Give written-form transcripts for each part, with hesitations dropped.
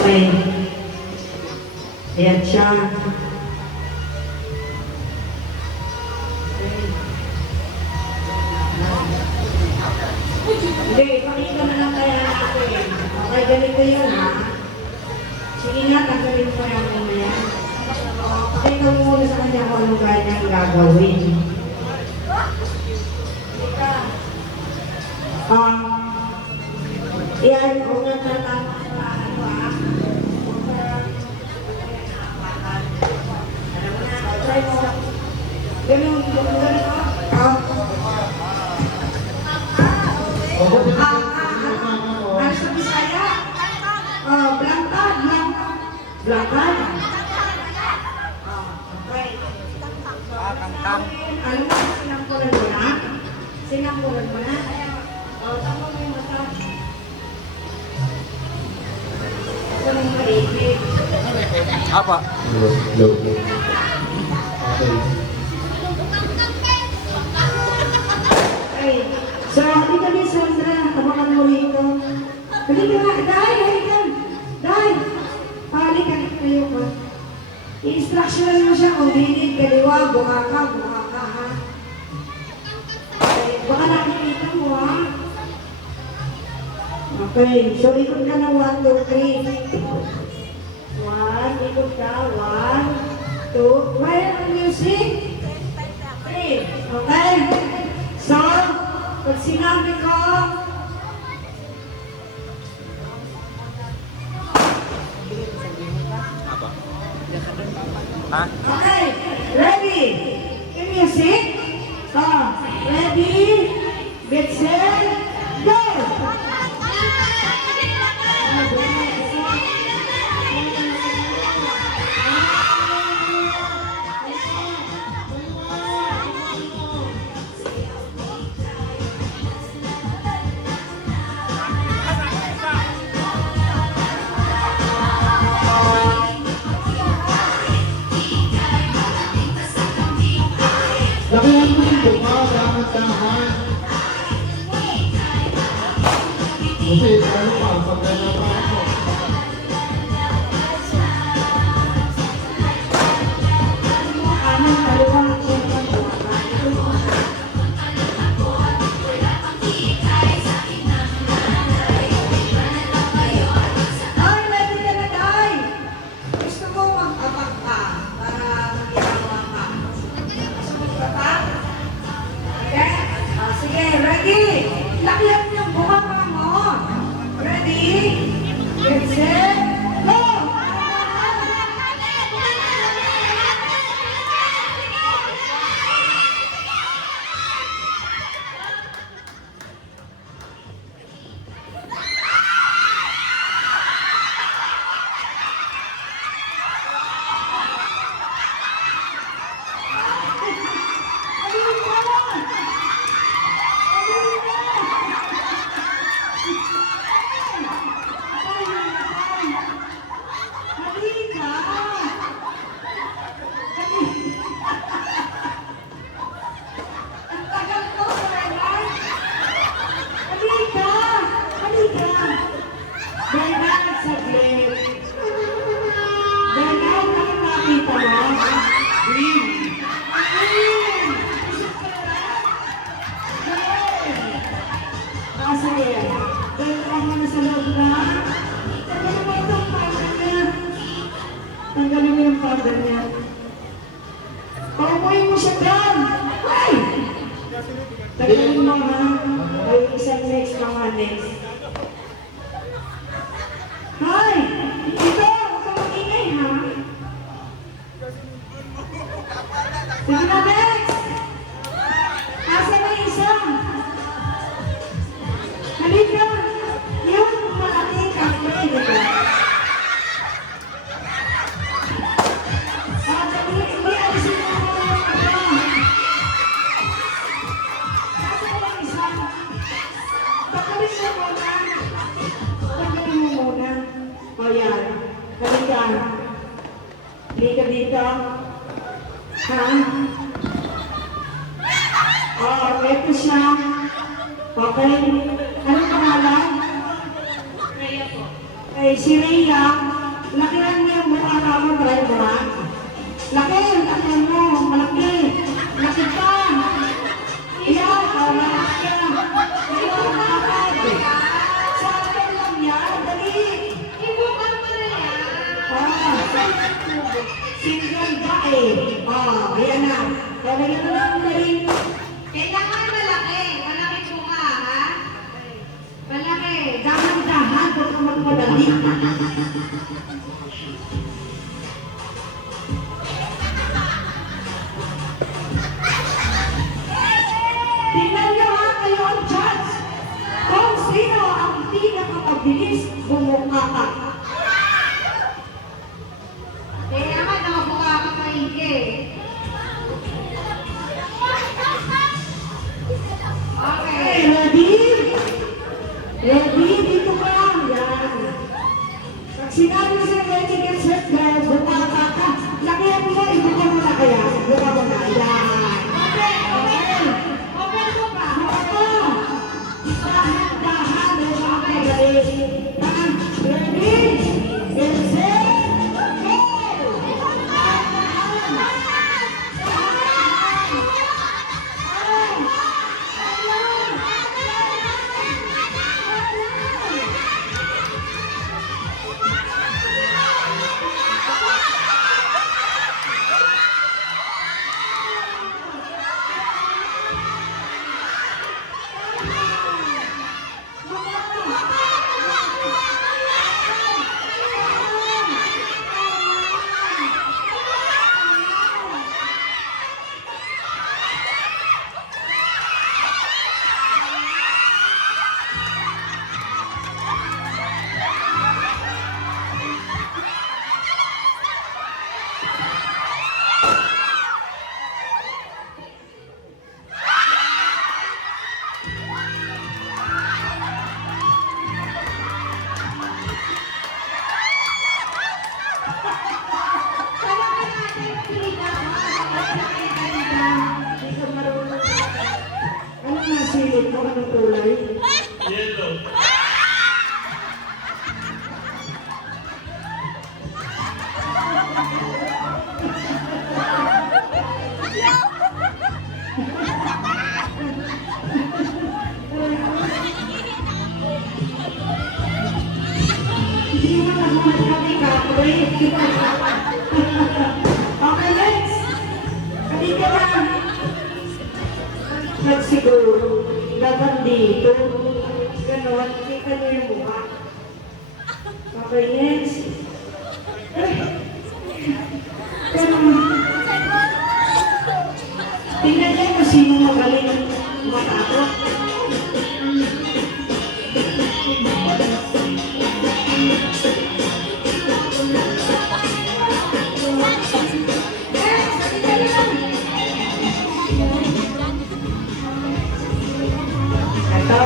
Okay. Ayan siya. Hindi, ipakita na lang kaya natin. Okay, ganito yun ha. Sige nga, tanggalin ko yung mga yan. Pakita mo muna sa kanya kung anong kaya niyang gagawin. Yan, kung natatama sa ano ha. Alam mo na, try mo. Ganun, ganun ha. Ano sa Bisaya? Blangkad. Blangkad. Okay. Ano mo, sinampulan mo na? Sinampulan mo na? Tama mo yung mata. Ito yung maligid. Apa? Okay. So, dito ni Sandra, tabakan mo rito. Halika nga, halika. Halika kayo ko. I-instructionan mo siya kung dinig, kaliwa, buka ka, ha? Okay, baka nakikita mo, ha? Okay, so ikot ka na 1, 2, 3. 1, ikot ka, 1, 2. Where ang music? 3. Okay? So, pag sinabi ko, Ha? okay, ready? Yung music? Ready? Get set? Go! Lakihan mo yung buka, dahan-dahan. Kasi ano pa, pag gano'n pa ako. Kanan, kaliwa, ay, ready ka na, Day! Gusto mo mag-apak ka para mag-iawa ka. Masunod ka pa? Okay? Sige, ready? Lakihan mo yung buka mo. Ready? Get set? Go! Tanggalin mo yung powder niya. Paupuin mo siya dyan! Ay! Tanggalin mo ha. Ay, isang next mga next. Hi! Ito! Huwag ka mag-ingay ha. Sige na next! Asa na isa? Halika! Yung malaki kape dito. Halika dito. Ha? Ito siya. Okay. Anong pangalan? Kaya po. Eh, si Rhea, lakihan mo yung mukha ka mo, driver. Laki, lakihan mo, malaki. Laki pa. Iyan, malaki yan. Iyan, malaki. Sa akin lang yan, dali. Ibukan mo na yan. Single ba eh. Ayan na. Kaya mo lang na rin. Kailangan malaki. Malaki bunga, ha? Malaki. Dahan-dahan, huwag ka magmadali. Tingnan niyo ha, kayo ang judge. Kung sino ang pinakamabilis bumukaka. Kaya naman, nakabuka ka maigi. Okay. Okay, ready? Ready? Dito ka. Yan. Pag sinabi sa ready, get set, go. Bumukaka ka. Lakihan mo, ibuka mo na kaya. Ibuka mo na. Yan. Okay, okay. Open mo pa. Dahan-dahan, okay, ready? Ready? Get set, go! Ano nga silip mo? Anong kulay? Yellow. Hindi mo na kami kapoy. Okay, next. Halika na. Nagsiguro. Laban dito. Ganon. Kita niyo yung mukha. Okay, next. Tingnan niyo kung sino magaling matakot. Ito,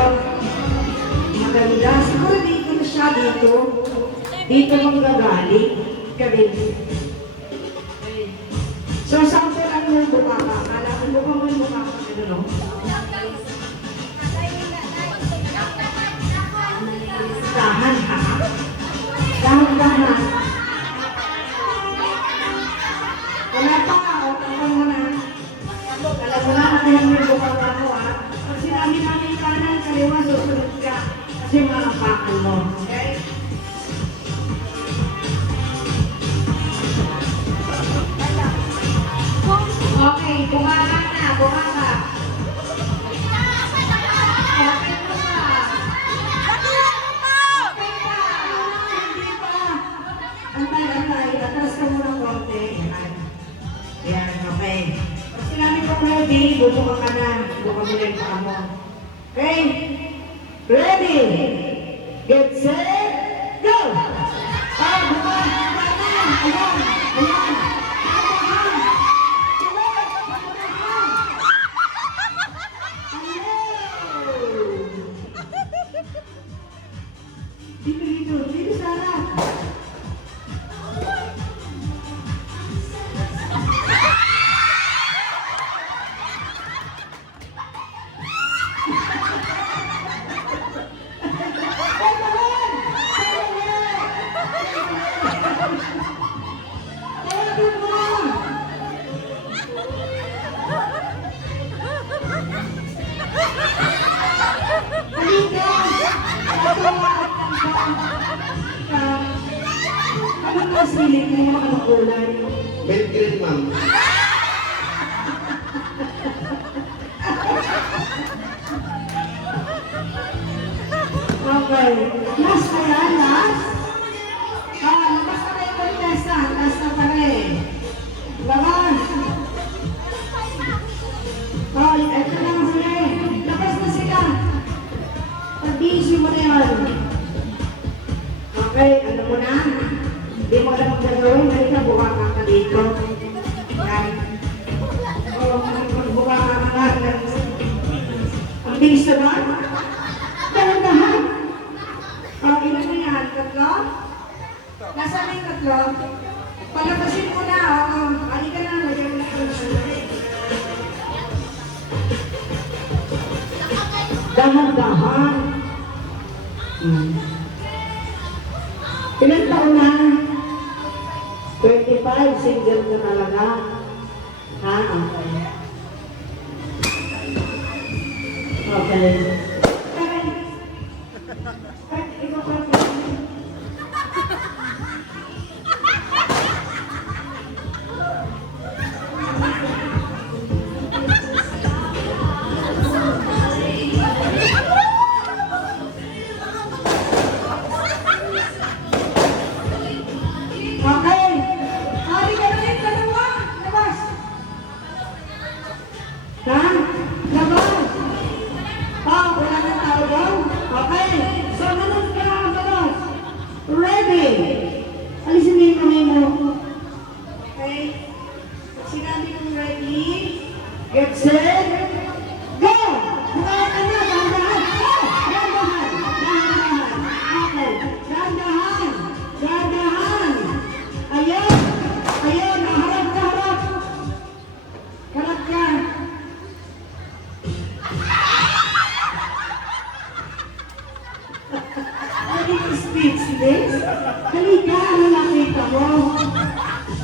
maganda. Siguro dito na siya dito. Dito manggagaling. Galing. So, sample ang yung mukha ka. Kala ko mukha mo yung mukha ka. Ano, no? Dahan, ha? Dahan-dahan. Wala pa. Otakan mo na. Alam mo na kung yung mukha ko, ha? Pag sinabi namin kanan, kaliwa, susunod ka. Kasi makapakan mo. Okay? Okay, buka na. Buka ka. Open mo pa. Open pa. Hindi pa. Antay. Atras ka muna konti. Yan. Yan, okay. Pag sinabi ko ready, bubuka ka na. Buka mo na yung paa mo. Okay? Ready? Get set, go! Buka na. Ayan. Dito, Sarah. Tawagin mo! Halika! Tatawag ka. Ano nga silip mo mga kulay? Mint green, ma'am. Okay. Last na yan, last. Labas na kayo contestant. Last na pa rin. Labas. Ito na ang huli. Labas na sila. Pag-busy mo na yan. Okay, ano mo na? Hindi mo alam ang gagawin. Halika, buka ka dito. Yan. Magbuka ka na. Ang bilis na ba? Dahan-dahan. Ilan na yan? Tatlo? Nasaan na yung tatlo? Palabasin mo na. Halika na. Lagyan mo na ito. Dahan-dahan. Ilan taon na? 25. Single ka talaga. Ha? Okay. Okay. Hari ka na rin, dalawa. Labas. Ha? Labas. Wala na tao daw. Okay. So, nanon ka na labas. Ready. Alisin mo yung kamay mo. Okay. Pag sinabi kong ready, get set, go! Bukayan ka na, dahan-dahan. Dahan-dahan. Dahan-dahan. Okay. Dahan-dahan. Dahan-dahan. Ayan. Ayan. Harap ka, harap. Harap ka. Naging speechless. Halika, ano nakita mo?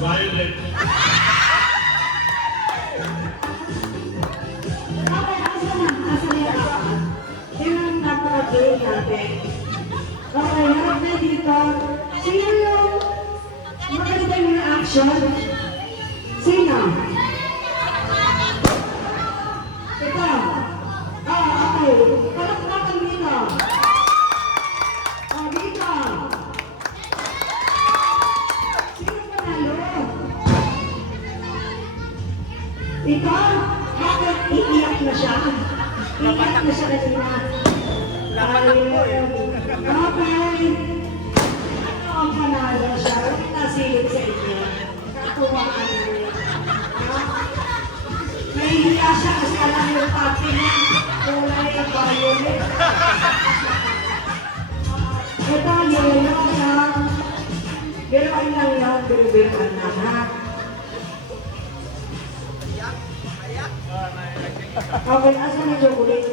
Violet. Okay, asa na? Asa na yung apat? Yun ang napaka-game natin. Okay, harap na dito. Sino yung maganda yung reaction? Sino? Ito. Okay. Palakpakan dito. Dito. Sino panalo? Ito? Bakit iiyak na siya? Iiyak na siya kanina. Okay. Ano ang panalo siya? Nasilip sa inyo. Katuwaan na niya. Nahihiya siya kasi alam yung papi niya. Kulay violet. Ito, yellow siya. Biruan lang yan. Biruan lang ha. Okay, asa na chocolate?